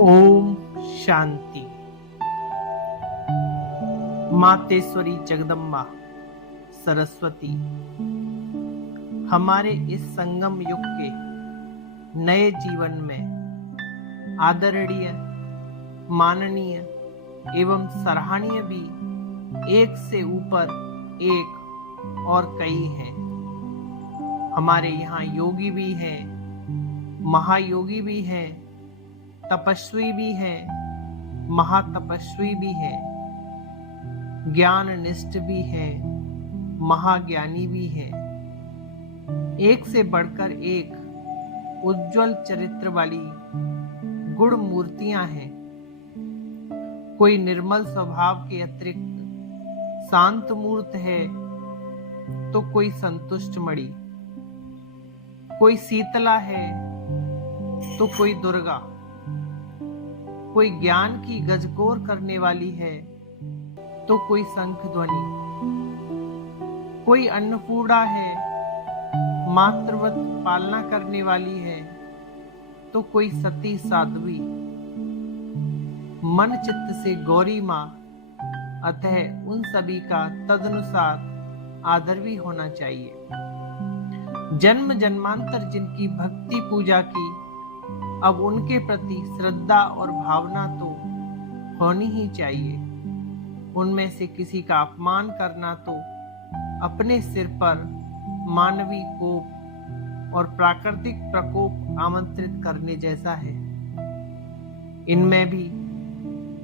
ओम शांति। मातेश्वरी जगदम्बा सरस्वती हमारे इस संगम युग के नए जीवन में आदरणीय, माननीय एवं सराहनीय भी एक से ऊपर एक और कई हैं। हमारे यहाँ योगी भी हैं, महायोगी भी हैं, तपस्वी भी हैं, महातपस्वी भी हैं, ज्ञान निष्ठ भी हैं, महाज्ञानी भी हैं। एक से बढ़कर एक उज्जवल चरित्र वाली गुण मूर्तियां हैं। कोई निर्मल स्वभाव के अतिरिक्त शांत मूर्त है तो कोई संतुष्ट मणि, कोई शीतला है तो कोई दुर्गा, कोई ज्ञान की गजगोर करने वाली है तो कोई शंख ध्वनि, कोई अन्नपूर्णा है, मातृवत पालना करने वाली है तो कोई सती साध्वी, मन चित्त से गौरी माँ। अतः उन सभी का तदनुसार आदर भी होना चाहिए। जन्म जन्मांतर जिनकी भक्ति पूजा की, अब उनके प्रति श्रद्धा और भावना तो होनी ही चाहिए। उनमें से किसी का अपमान करना तो अपने सिर पर मानवीय कोप और प्राकृतिक प्रकोप आमंत्रित करने जैसा है। इनमें भी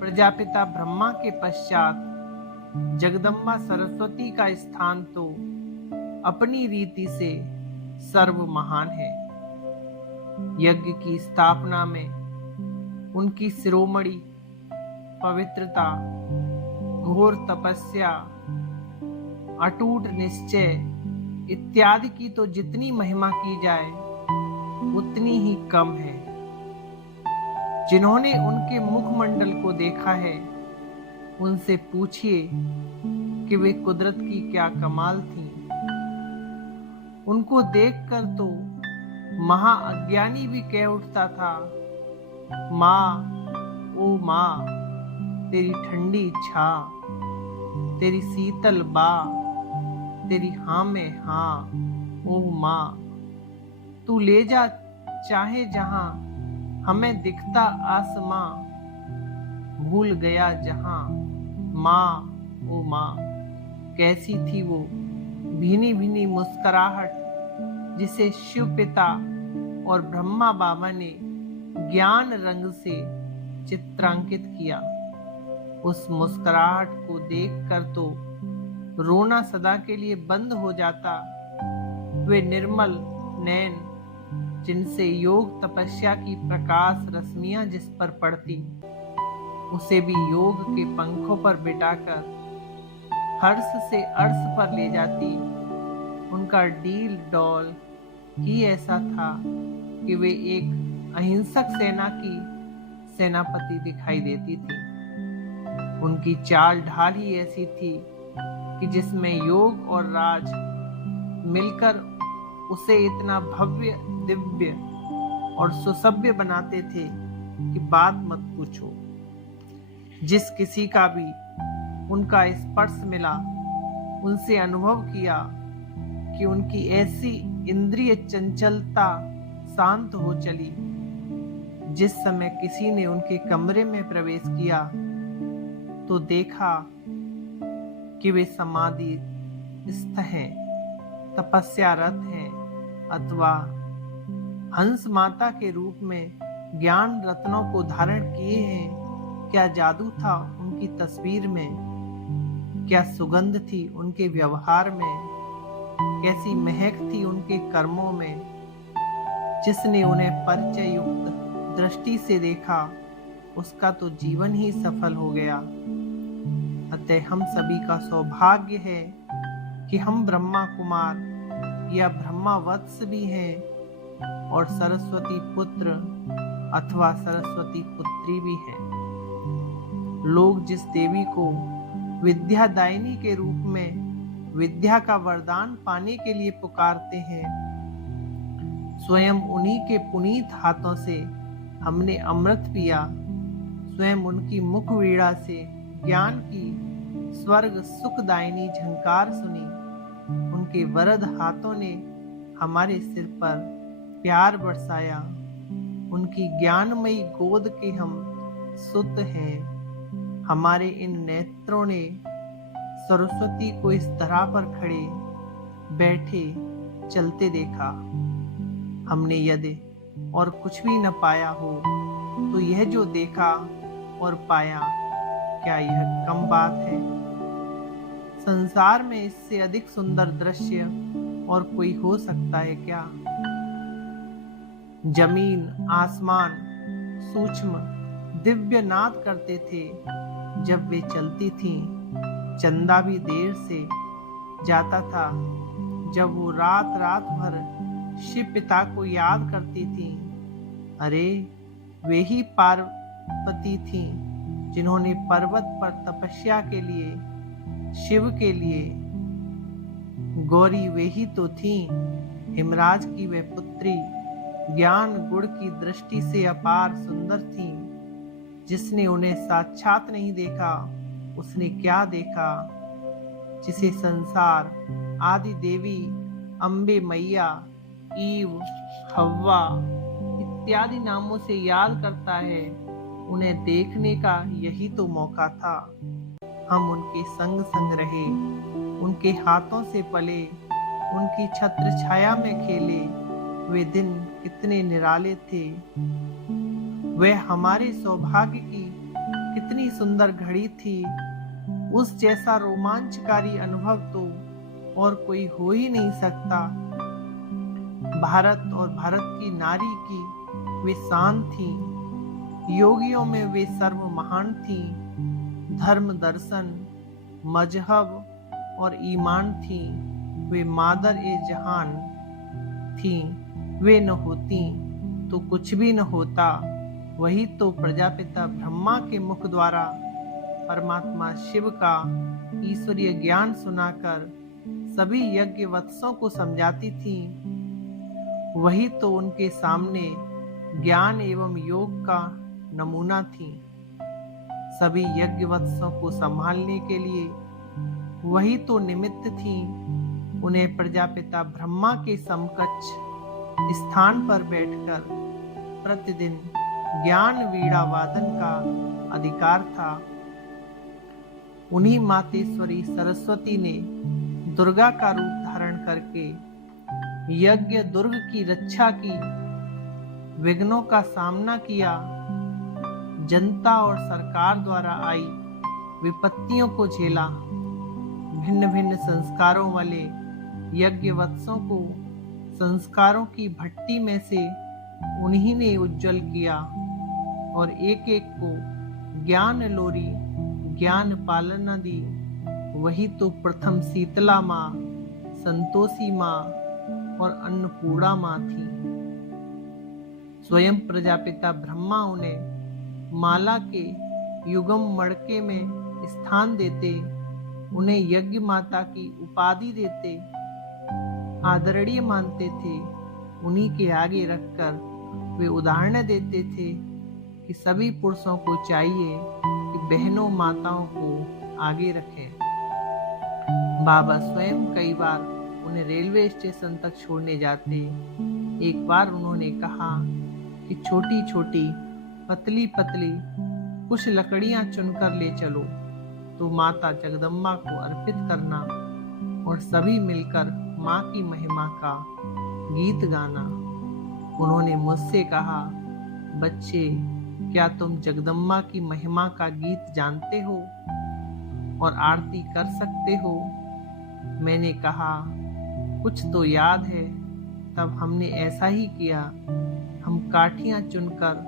प्रजापिता ब्रह्मा के पश्चात जगदम्बा सरस्वती का स्थान तो अपनी रीति से सर्व महान है। यज्ञ की स्थापना में उनकी शिरोमणि पवित्रता, घोर तपस्या, अटूट निश्चय इत्यादि की तो जितनी महिमा की जाए उतनी ही कम है। जिन्होंने उनके मुखमंडल को देखा है उनसे पूछिए कि वे कुदरत की क्या कमाल थी। उनको देखकर तो महाअज्ञानी भी कह उठता था, माँ ओ माँ, तेरी ठंडी छा, तेरी शीतल बा, तेरी हाँ में हाँ, ओ माँ तू ले जा चाहे जहां, हमें दिखता आसमां, भूल गया जहां, माँ ओ माँ। कैसी थी वो भीनी भीनी मुस्कुराहट जिसे शिव पिता और ब्रह्मा बाबा ने ज्ञान रंग से चित्रांकित किया। उस मुस्कुराहट को देखकर तो रोना सदा के लिए बंद हो जाता। वे निर्मल नैन जिनसे योग तपस्या की प्रकाश रश्मियां जिस पर पड़ती, उसे भी योग के पंखों पर बिठाकर हर्ष से अर्श पर ले जाती। उनका डील डॉल ही ऐसा था कि वे एक अहिंसक सेना की सेनापति दिखाई देती थी। उनकी चाल ढाल ही ऐसी थी कि जिसमें योग और राज मिलकर उसे इतना भव्य, दिव्य और सुसभ्य बनाते थे कि बात मत पूछो। जिस किसी का भी उनका स्पर्श मिला, उनसे अनुभव किया कि उनकी ऐसी इंद्रिय चंचलता शांत हो चली। जिस समय किसी ने उनके कमरे में प्रवेश किया तो देखा कि वे समाधिस्थ हैं, तपस्यारत हैं, अथवा हंस माता के रूप में ज्ञान रत्नों को धारण किए हैं। क्या जादू था उनकी तस्वीर में, क्या सुगंध थी उनके व्यवहार में, कैसी महक थी उनके कर्मों में। जिसने उन्हें परिचय युक्त दृष्टि से देखा उसका तो जीवन ही सफल हो गया। अतः हम सभी का सौभाग्य है कि हम ब्रह्मा कुमार या ब्रह्मा वत्स भी हैं और सरस्वती पुत्र अथवा सरस्वती पुत्री भी हैं। लोग जिस देवी को विद्यादायिनी के रूप में विद्या का वरदान पाने के लिए पुकारते हैं, स्वयं उन्हीं के पुनीत हाथों से हमने अमृत पिया स्वयं उनकी मुख वीणा से ज्ञान की स्वर्ग सुखदायिनी झंकार सुनी। उनके वरद हाथों ने हमारे सिर पर प्यार बरसाया। उनकी ज्ञानमयी गोद के हम सुत हैं। हमारे इन नेत्रों ने सरस्वती को इस तरह पर खड़े बैठे चलते देखा। हमने यदि और कुछ भी न पाया हो तो यह जो देखा और पाया, क्या यह कम बात है? संसार में इससे अधिक सुंदर दृश्य और कोई हो सकता है क्या? जमीन आसमान सूक्ष्म दिव्य नाद करते थे जब वे चलती थीं। चंदा भी देर से जाता था जब वो रात रात भर शिव पिता को याद करती थीं। अरे वे ही पार्वती थीं जिन्होंने पर्वत पर तपस्या के लिए, शिव के लिए। गौरी वे ही तो थीं, हिमराज की वे पुत्री, ज्ञान गुण की दृष्टि से अपार सुंदर थीं। जिसने उन्हें साक्षात नहीं देखा उसने क्या देखा? जिसे संसार आदि देवी, अम्बे मैया, ईव, हव्वा इत्यादि नामों से याद करता है, उन्हें देखने का यही तो मौका था। हम उनके संग संग रहे, उनके हाथों से पले, उनकी छत्र छाया में खेले। वे दिन कितने निराले थे। वह हमारे सौभाग्य की कितनी सुंदर घड़ी थी। उस जैसा रोमांचकारी अनुभव तो और कोई हो ही नहीं सकता। भारत और भारत की नारी की वे शान थी। योगियों में वे सर्व महान थी। धर्म दर्शन मजहब और ईमान थी। वे मादर ए जहान थी। वे न होती तो कुछ भी न होता। वही तो प्रजापिता ब्रह्मा के मुख द्वारा परमात्मा शिव का ईश्वरीय ज्ञान सुनाकर सभी यज्ञ वत्सों को समझाती थी। वही तो उनके सामने ज्ञान एवं योग का नमूना थी। सभी यज्ञ वत्सों को संभालने के लिए वही तो निमित्त थी। उन्हें प्रजापिता ब्रह्मा के समकक्ष स्थान पर बैठकर प्रतिदिन ज्ञान वीणा वादन का अधिकार था। उन्हीं मातेश्वरी सरस्वती ने दुर्गा का रूप धारण करके यज्ञ दुर्ग की रक्षा की, विघ्नों का सामना किया। जनता और सरकार द्वारा आई विपत्तियों को झेला। भिन्न भिन्न संस्कारों वाले यज्ञ वत्सों को संस्कारों की भट्टी में से उन्हीं ने उज्जवल किया और एक एक को ज्ञान लोरी, ज्ञान पालना दी। वही तो प्रथम शीतला माँ, संतोषी माँ और अन्नपूर्णा माँ थी। स्वयं प्रजापिता ब्रह्मा उन्हें माला के युगम मड़के में स्थान देते, उन्हें यज्ञ माता की उपाधि देते, आदरणीय मानते थे। उन्हीं के आगे रखकर वे उदाहरण देते थे कि सभी पुरुषों को चाहिए कि बहनों माताओं को आगे रखें। बाबा स्वयं कई बार उन्हें रेलवे स्टेशन तक छोड़ने जाते। एक बार उन्होंने कहा कि छोटी छोटी पतली पतली कुछ लकड़ियां चुनकर ले चलो तो माता जगदम्बा को अर्पित करना और सभी मिलकर माँ की महिमा का गीत गाना। उन्होंने मुझसे कहा, बच्चे क्या तुम जगदम्बा की महिमा का गीत जानते हो और आरती कर सकते हो? मैंने कहा, कुछ तो याद है। तब हमने ऐसा ही किया। हम काठियां चुनकर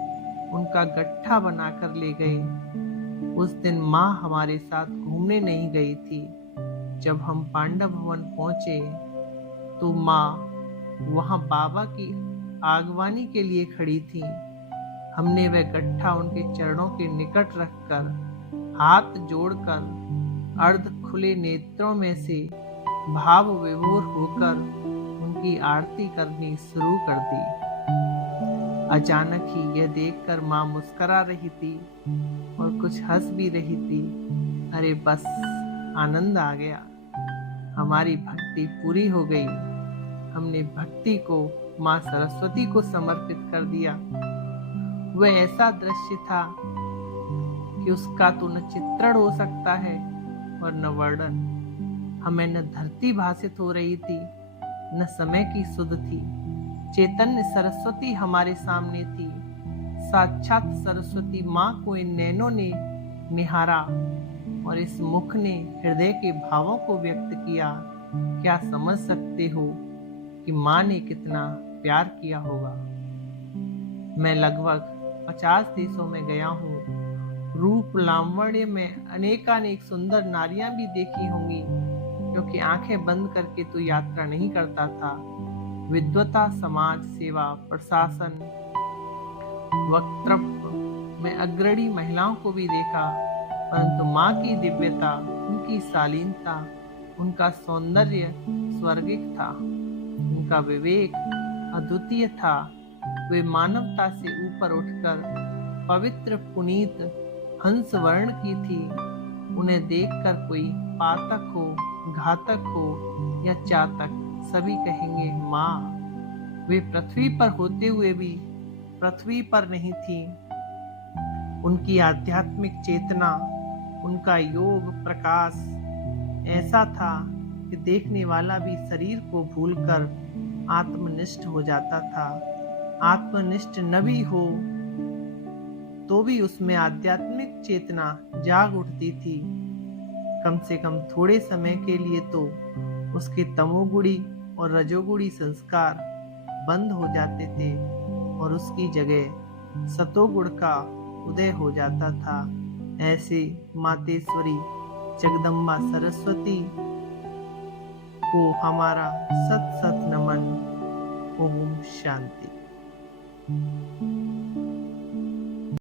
उनका गट्ठा बनाकर ले गए। उस दिन माँ हमारे साथ घूमने नहीं गई थी। जब हम पांडव भवन पहुंचे तो माँ वहां बाबा की आगवानी के लिए खड़ी थी। हमने वह गट्ठा उनके चरणों के निकट रखकर हाथ जोड़कर अर्ध खुले नेत्रों में से भाव विभोर होकर उनकी आरती करनी शुरू कर दी। अचानक ही यह देखकर माँ मुस्करा रही थी और कुछ हंस भी रही थी। अरे बस, आनंद आ गया। हमारी भक्ति पूरी हो गई। हमने भक्ति को माँ सरस्वती को समर्पित कर दिया। वह ऐसा दृश्य था कि उसका तो न चित्रण हो सकता है और न वर्णन। हमें न धरती भासित हो रही थी, न समय की सुध थी। चैतन्य सरस्वती हमारे सामने थी। साक्षात सरस्वती माँ को इन नैनों ने निहारा और इस मुख ने हृदय के भावों को व्यक्त किया। क्या समझ सकते हो कि माँ ने कितना प्यार किया होगा? मैं लगभग 50 देशों में गया हूँ। रूप लावण्य में अनेकानेक सुंदर नारियां भी देखी होंगी, क्योंकि आंखें बंद करके तो यात्रा नहीं करता था। विद्वता, समाज सेवा, प्रशासन, वक्तृत्व में अग्रणी महिलाओं को भी देखा, परंतु माँ की दिव्यता, उनकी शालीनता, उनका सौंदर्य स्वर्गिक था। उनका विवेक अद्वितीय था। वे मानवता से ऊपर उठकर पवित्र पुनीत हंस वर्ण की थी। उन्हें देखकर कोई पातक हो, घातक हो या चातक, सभी कहेंगे माँ। वे पृथ्वी पर होते हुए भी पृथ्वी पर नहीं थी। उनकी आध्यात्मिक चेतना, उनका योग प्रकाश ऐसा था कि देखने वाला भी शरीर को भूलकर आत्मनिष्ठ हो जाता था। आत्मनिष्ठ न भी हो तो भी उसमें आध्यात्मिक चेतना जाग उठती थी। कम से कम थोड़े समय के लिए तो उसके तमोगुणी और रजोगुणी संस्कार बंद हो जाते थे और उसकी जगह सतोगुण का उदय हो जाता था। ऐसे मातेश्वरी जगदम्बा सरस्वती को हमारा सत सत नमन। ओम शांति।